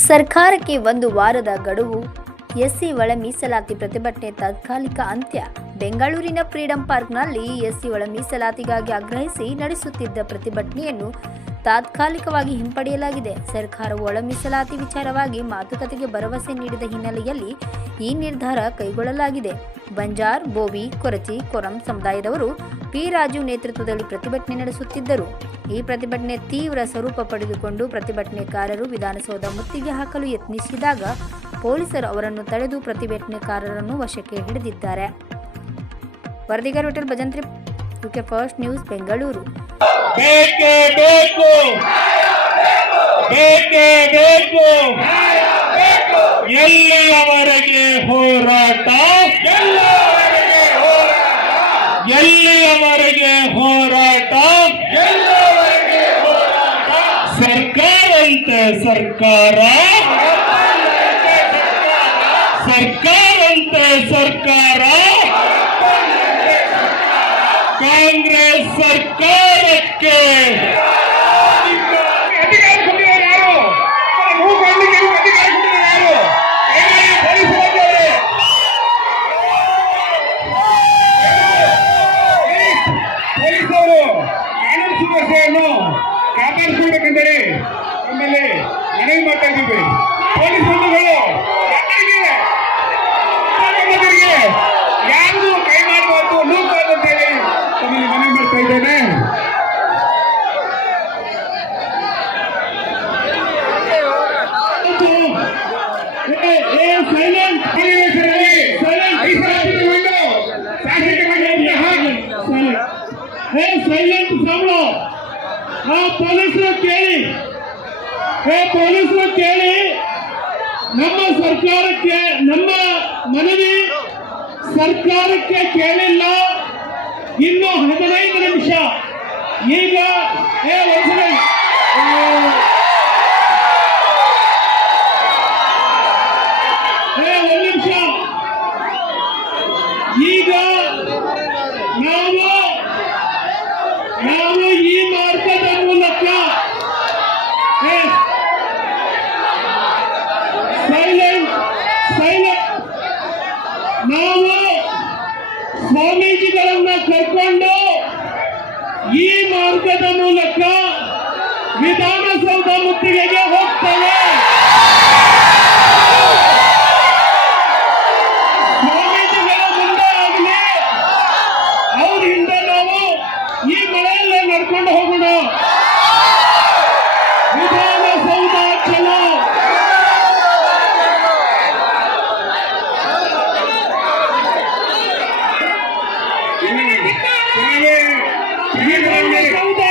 ಸರ್ಕಾರಕ್ಕೆ 1 ವಾರದ ಗಡುವು. ಎಸ್ಸಿ ಒಳ ಮೀಸಲಾತಿ ಪ್ರತಿಭಟನೆ ತಾತ್ಕಾಲಿಕ ಅಂತ್ಯ. ಬೆಂಗಳೂರಿನ ಫ್ರೀಡಂ ಪಾರ್ಕ್ನಲ್ಲಿ ಎಸ್ಸಿ ಒಳ ಮೀಸಲಾತಿಗಾಗಿ ಆಗ್ರಹಿಸಿ ನಡೆಸುತ್ತಿದ್ದ ಪ್ರತಿಭಟನೆಯನ್ನು ತಾತ್ಕಾಲಿಕವಾಗಿ ಹಿಂಪಡೆಯಲಾಗಿದೆ. ಸರ್ಕಾರವು ಒಳ ಮೀಸಲಾತಿ ವಿಚಾರವಾಗಿ ಮಾತುಕತೆಗೆ ಭರವಸೆ ನೀಡಿದ ಹಿನ್ನೆಲೆಯಲ್ಲಿ ಈ ನಿರ್ಧಾರ ಕೈಗೊಳ್ಳಲಾಗಿದೆ. ಬಂಜಾರ್, ಬೋವಿ, ಕೊರಚಿ, ಕೊರಂ ಸಮುದಾಯದವರು ಪಿ. ರಾಜು ನೇತೃತ್ವದಲ್ಲಿ ಪ್ರತಿಭಟನೆ ನಡೆಸುತ್ತಿದ್ದರು. ಈ ಪ್ರತಿಭಟನೆ ತೀವ್ರ ಸ್ವರೂಪ ಪಡೆದುಕೊಂಡು ಪ್ರತಿಭಟನೆಕಾರರು ವಿಧಾನಸೌಧ ಮುತ್ತಿಗೆ ಹಾಕಲು ಯತ್ನಿಸಿದಾಗ ಪೊಲೀಸರು ಅವರನ್ನು ತಡೆದು ಪ್ರತಿಭಟನೆಕಾರರನ್ನು ವಶಕ್ಕೆ ಹಿಡಿದಿದ್ದಾರೆ. ವರದಿಗಾರ Vithal Bhajantri, UK first news, Bengaluru. ಬೇಕೇ ಬೇಕು, ಬೇಕೇ ಬೇಕು, ಎಲ್ಲಿಯವರೆಗೆ ಹೋರಾಟ, ಎಲ್ಲಿಯವರೆಗೆ ಹೋರಾಟ, ಸರ್ಕಾರಂತೆ ಸರ್ಕಾರ, ಸರ್ಕಾರಂತೆ ಸರ್ಕಾರ, ಕಾಂಗ್ರೆಸ್ ಸರ್ಕಾರಕ್ಕೆ ಪೊಲೀಸರು ಕಾನೂನು ಸುವ್ಯವಸ್ಥೆಯನ್ನು ಕಾಪಾಡಿಸಬೇಕೆಂದರೆ ನಮ್ಮಲ್ಲಿ ಮನವಿ ಮಾಡ್ತಾ ಇದ್ದೀವಿ. ಪೊಲೀಸ್ ಬಂಧುಗಳು ಯಾರಿಗೂ ಕೈ ಮಾಡಬಾರ್ದು, ನೂಕಬಾರ್ದು ಅಂತ ಹೇಳಿ ತಮ್ಮಲ್ಲಿ ಮನವಿ ಮಾಡ್ತಾ ಇದ್ದೇನೆ. ಸೈಲೆಂಟ್ ಸಾಂಬ್ಳು. ಪೊಲೀಸರು ಕೇಳಿ, ಪೊಲೀಸರು ಕೇಳಿ, ನಮ್ಮ ಸರ್ಕಾರಕ್ಕೆ ನಮ್ಮ ಮನವಿ ಸರ್ಕಾರಕ್ಕೆ ಕೇಳಿಲ್ಲ. ಇನ್ನು 15 ನಿಮಿಷ. ಈಗ ಒಂದು ನಿಮಿಷ. ಈಗ ನಾವು ಈ ಮಾರ್ಗದ ಮೂಲಕ ನಾವು ಸ್ವಾಮೀಜಿಗಳನ್ನ ಕರ್ಕೊಂಡು ಈ ಮಾರ್ಗದ ಮೂಲಕ ವಿಧಾನಸೌಧ ಮುತ್ತಿಗೆಗೆ ಹೋಗ್ತೇವೆ. ಸ್ವಾಮೀಜಿಗಳ ಮುಂದೆ ಆಗಲಿ, ಅವ್ರ ಹಿಂದೆ ನಾವು ಈ ಮಳೆಯಲ್ಲೇ ನಡ್ಕೊಂಡು ಹೋಗೋಣ. ವಿಧಾನಸೌಧ ಚಲೋ. ವಿಧಾನಸೌಧ